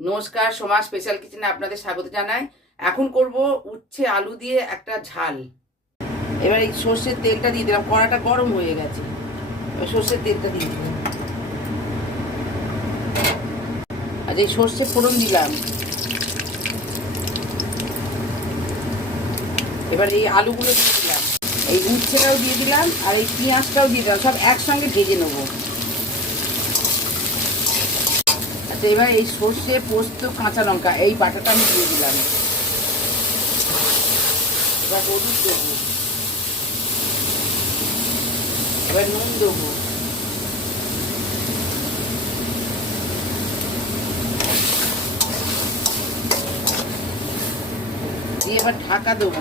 নমস্কার, সোমা স্পেশাল কিচেনে আপনাদের স্বাগত জানাই। এখন করব উচ্ছে আলু দিয়ে একটা ঝাল। এবার এই সর্ষের তেলটা দিয়ে দিলাম, কড়াটা গরম হয়ে গেছে। এবার সর্ষের তেলটা দিয়ে দিলাম, আর এই সর্ষে ফোড়ন দিলাম। এবার এই আলুগুলো দিয়ে দিলাম, এই উচ্ছেটাও দিয়ে দিলাম, আর এই পেঁয়াজটাও দিয়ে দিলাম, সব একসঙ্গে ভেজে নেবো। আচ্ছা, এবার এই সর্ষে, পোস্ত, কাঁচা লঙ্কা এই বাটাটা আমি দিয়ে দিলাম। এবার হলুদ দেবো, এবার নুন দেবো, দিয়ে এবার ঢাকা দেবো।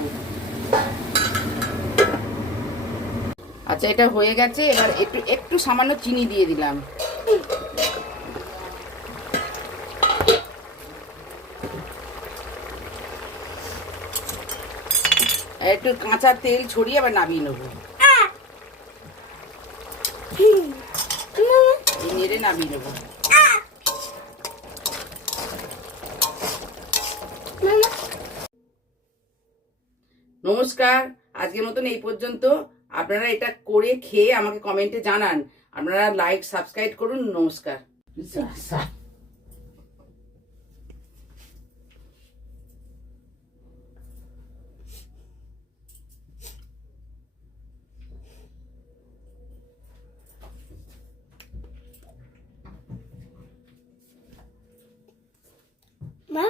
আচ্ছা, এটা হয়ে গেছে। এবার একটু একটু সামান্য চিনি দিয়ে দিলাম। একটু কাঁচা তেল ছড়িয়ে আবার নামিয়ে নেবো। এই নেড়ে নামিয়ে নেবো। নমস্কার, আজকের মতন এই পর্যন্ত। আপনারা এটা করে খেয়ে আমাকে কমেন্টে জানান। আপনারা লাইক সাবস্ক্রাইব করুন। নমস্কার। মা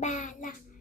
Bala.